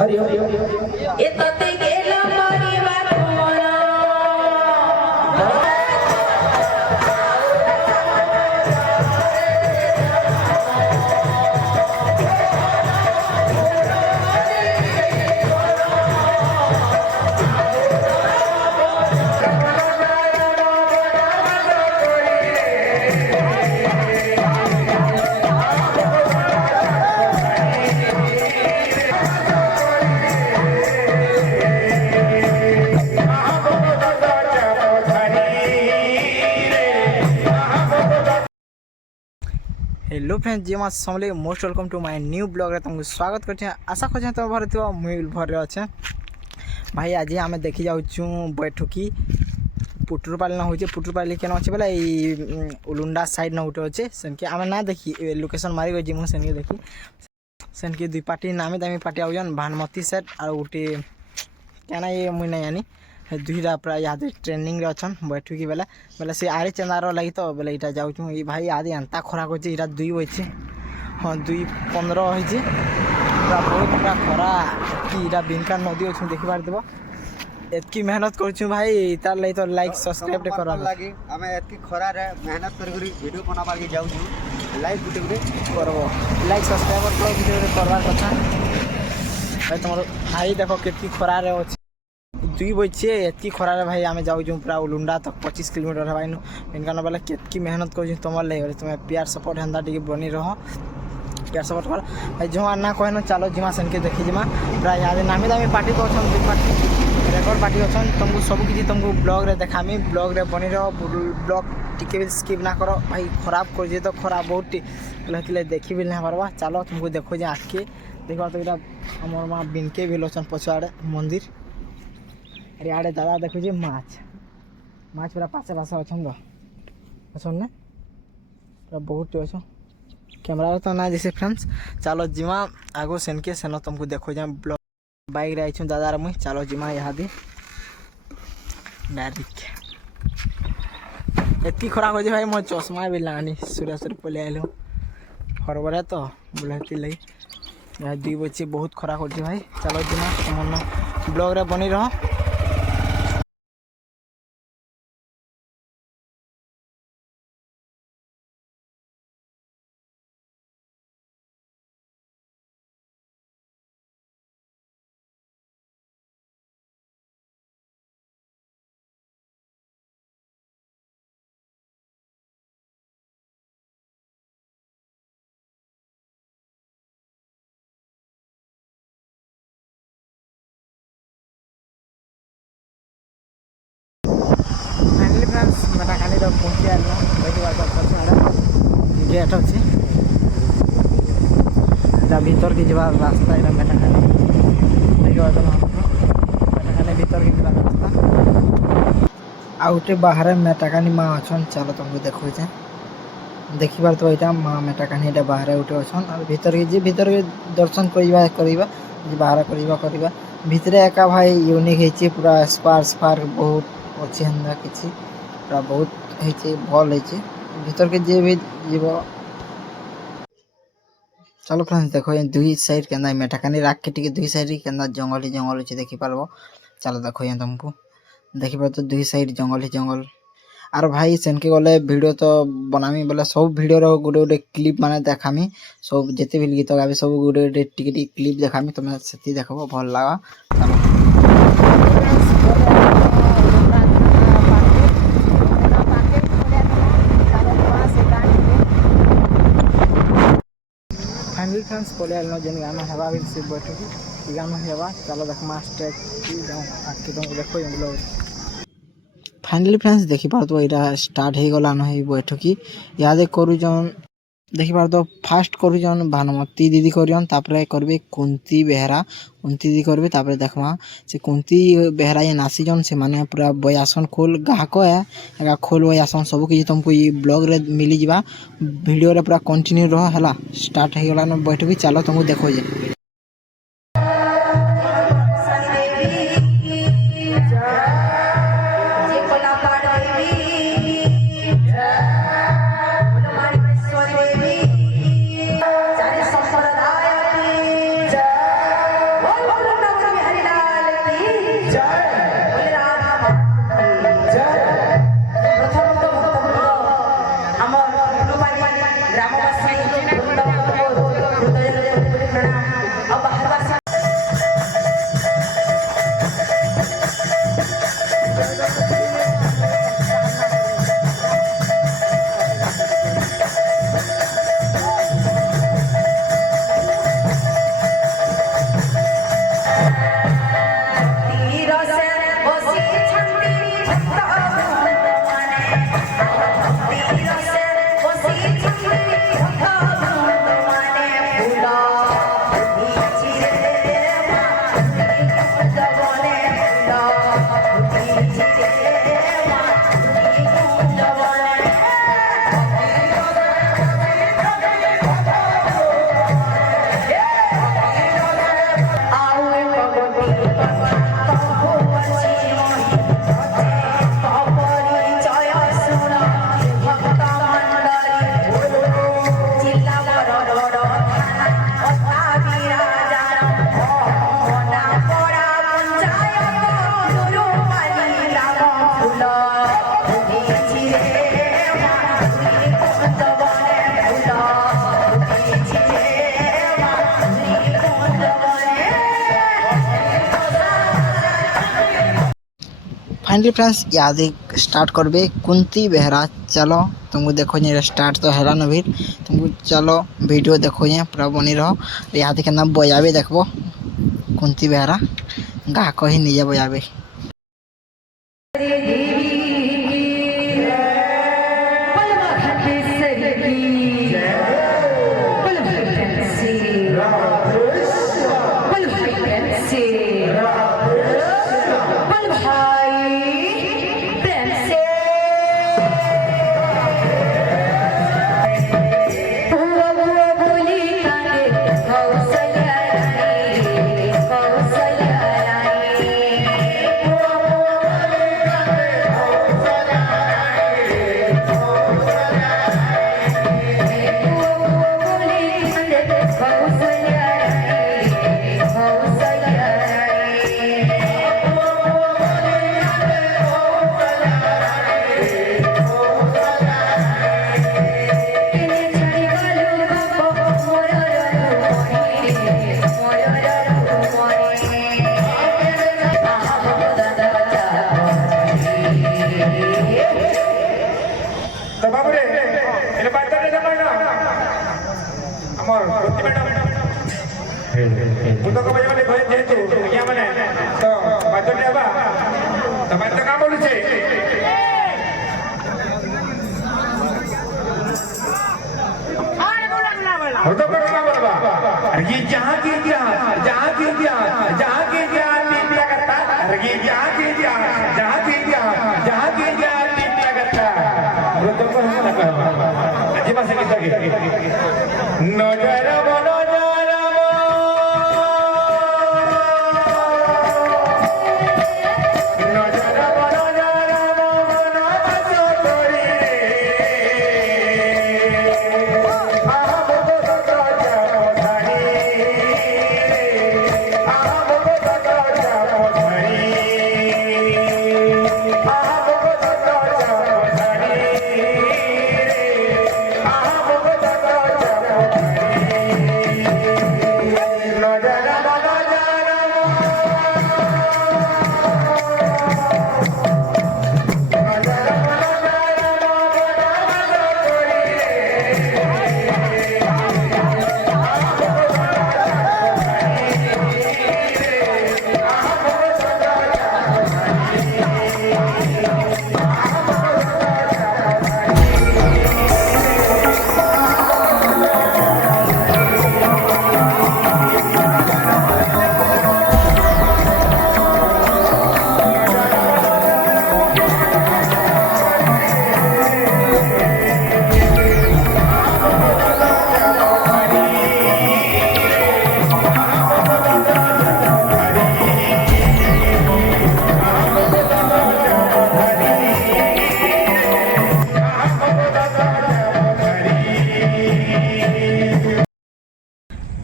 हरि एतते गेला परिवार मोरा हेलो फ्रेंड्स जी मास समले most welcome to my new blog रे तुमको स्वागत करछे। आशा करछे तुम भर थियो मुई भर अच्छे भाई। आज आम देखी जाऊँ बैठकी पुटुरपाली न होचे। पुटुरपाली केन अच्छे बोले उलुंडा साइड न गुटे अच्छे सेनके आम ना देखी लोकेशन मारी गई जिमु सेनके देखी सेनके दुई पार्टी नामी दामी पार्टी आउजन भानुमती सेट और गोटे क्या ये मुई नहीं जानी दुईटा पूरा यहाँ ट्रेनिंग अच्छन बैठकी बेला बेला सी आरे चंदार लगी तो बोले यहाँ जाऊँ ये भाई आदि एंता खरा कर यहाँ 2 बजे हाँ 2:15 होती पूरा बहुत पूरा खरा कि यहाँ बिनका नदी अच्छे देखी पार्थ एतकी मेहनत कर भाई तार लगी तो लाइक सब्सक्राइब कर लगी आम एतकी खरा रे मेहनत कर वीडियो बना के जाऊँ लाइक गुटे गुटे करब लाइक सब्सक्राइब गुटे गुटे करवार कथा भाई तुम भाई देख के खरा रे अच्छे 2 बजे एतकी खरा रे भाई आम जाऊँ पूरा उलुंडा तक 25 किलोमीटर है भाई इनका ना बोले केतकी मेहनत कर तुम लगे तुम प्यार सपोर्ट हेन्ता टी बनी रह प्यार सपोर्ट कर भाई जो ना कहे चलो जिमा सेनके देखी जिमा पूरा यहाँ नामी दामी पार्टी तो अच्छा 2 पार्टी रेकर्ड पार्टी अच्छा तुमको सब किसी तुमको ब्लॉग रे देखामी ब्लॉग रे बनी रह ब्लॉग टिके भी स्किप ना करो भाई खराब कर तो खराब बहुत कहते देखी भी नहीं पार्बा। चलो तुमको देखो जे आगे देखा तो यहाँ आम माँ बिनके भी अच्छन पछुआड़े मंदिर अरे आड़े दादा देखुचे माछ माछ पूरा पासे पासे अच्छन तो अच्छन ने पूरा बहुत अच्छो कैमरा तो ना जैसे फ्रेंड्स। चलो जिमा आगो सेनके सेन तुमको देखो जाए ब्लॉग बाइक रे आइछुं दादा मुई चलो जिमा यहाँ दी डायरेक्ट एतकी खरा हो भाई मोर चश्मा भी लगानी सूर्य पलि आइल हरबरे तो बोले लगी यहाँ 2 बजे बहुत खरा कर भाई। चलो जिमा तुम ब्लॉग रे बनी रह फ्रेंड्स मेटाकानी पहुँची आल देखिए गेट अच्छे भीतर की जब रास्ता यहाँ मेटाकानी देखिए मेटाकानी भीतर की जब रास्ता आ गोटे बाहर मेटाकानी माँ अच्छन। चलो तुमको देखो देखी पार तो यहाँ माँ मेटाकानी बाहर गोटे अच्छन और भीतर के दर्शन करवा बाहर करवा भितरे एका भाई यूनिक है पूरा स्पार बहुत अच्छे हेन्दा किसी पूरा बहुत भल है भीतर के जे भी जीव। चलो फ्रेंड्स देखो ये 2 साइड के मेटाकानी राख के टिके 2 साइड के जंगल ही जंगल अच्छे देखी पार्ब। चलो देखो ये तुमको देखी पार तो 2 side jungle he jungle are भाई सेनके गले वीडियो तो बनामी बोले सब वीडियो गोटे गोटे क्लिप माने देखामी सब जिते भी गीत गाबी सब गोटे गोटे टिके क्लिप देखामी तुम से देखो भल लगा। फाइनली फ्रेंड्स पलि आल जेन गाना हेबा भी से बैठकी गाना हेबा। चलो देखमा स्टेज जाऊँ आगे तुमको देखो ब्लॉग फाइनली फ्रेंड्स देखी पार तो यहाँ स्टार्ट हो गला न बैठकी यहाँ करुन देखी पार तो फास्ट करुन भानुमती दीदी करियन तापरे करबे कुंती बेहरा कुंती दीदी करबे तापरे देखमा से कुंती बेहरा ये नासीजन से माने पूरा बयासन खोल गाहक है खोल बयासन सब किसी तुमको ये ब्लॉग रे मिली जावा वीडियो रे पूरा कंटिन्यू रह हला स्टार्ट हो गला न बैठकी। चलो तुमको देखो जे फाइनली फ्रेंड्स याद स्टार्ट करबे कुंती बेहरा चलो तुमको देखो ये स्टार्ट तो हैरा न भी तुमको चलो वीडियो देखो ये पूरा बनी रहो याद के नाम बजाबे देखबो कुंती बेहरा गा कही निजे बजाबे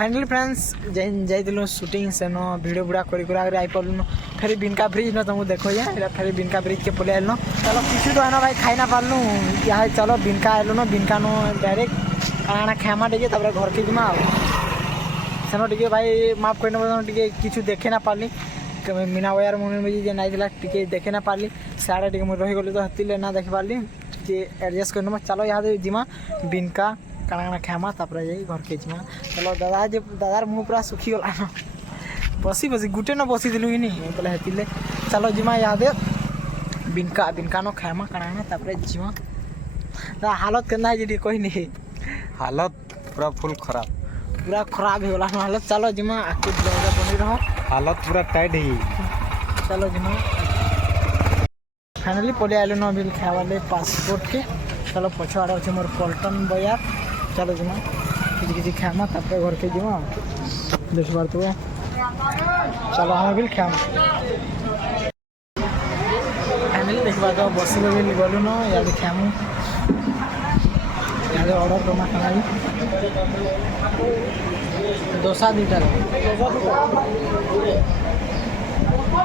फाइनली फ्रेंड्स जाइलु शूटिंग से न वीडियो बुड़ा कर आई पड़लु फिर बिनका ब्रिज न तुमको देखो ये फिर बिनका ब्रिज के पले आइल चलो किसी तो है ना भाई खाई ना पार्लु यहाँ चलो बिनका आइलु न बिनका नो डायरेक्ट खाना खेमा टे घर के जिमा सेन टे भाई माफ कर किसी देखे ना पार्ली मीना बजार मंदिर में जे नाइला टे देखे ना पार्ली साढ़े टे मुझे रहीगली तो हती ना देख पार्ली एडजस्ट कर चलो यहाँ जिमा बिनका काना खेमा तापर जाई घर के जिमा चलो दादा जे दादार मुँह पूरा सुखी गला न बसी गुटे न बसी दिलु इनी बोले हेतिले चलो जिमा याद बिनका बिनका नो खेमा काना तापर जिमा हालत केना है जी कोई नहीं हालत पूरा फुल खराब पूरा खराब हो गला हालत चलो जिमा आके ब्लॉग बनी रहो हालत पूरा टाइट है चलो जिमा फाइनली पड़े आइल न बिल खावाले पासपोर्ट के चलो पछाड़ अच्छे मोर पल्टन बजार चलो जिमा किसी खामा तापर घर के जिमा देख पार चलो हम बिल खाम फाइनली देखा तो बस बिल गलु न या खामु या ऑर्डर कमा खाना डोसा दुटा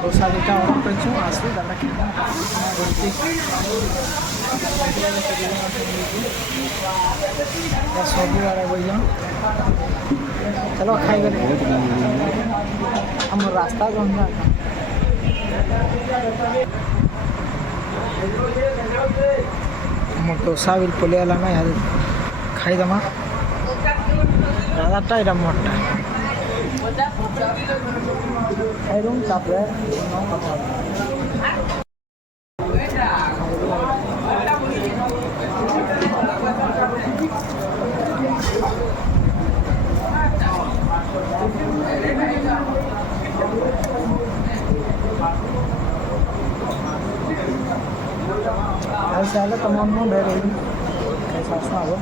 डोसा दुटा ऑर्डर कर आसू दादा खाना सब बोल चलो खाई गले हम रास्ता जो डोसा भी पलि आला ना यार खाई दमा दादाटा এটা মোটটা খাই দম তারপরে কথা ऐसा है तमाम नो डर रही कैसा सुनाओ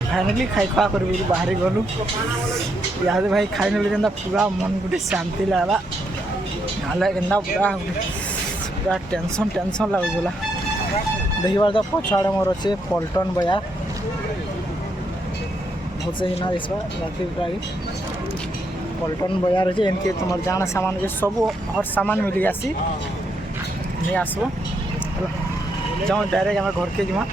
फाइनली खाई खुआ कर बाहर गलु यहाँ भाई खाई ना के पूरा मन गोटे शांति लगा के पूरा पूरा टेंशन टेंशन लगुला देखिबार तो पछाड़े मोर अच्छे पल्टन बजार भलसे ही ना देखा राति पल्टन बजार अच्छे इनके तुम जाना सामान के सब हर सामान मिली आसी नहीं आसब जाओ डायरेक्ट आम घर के जीमा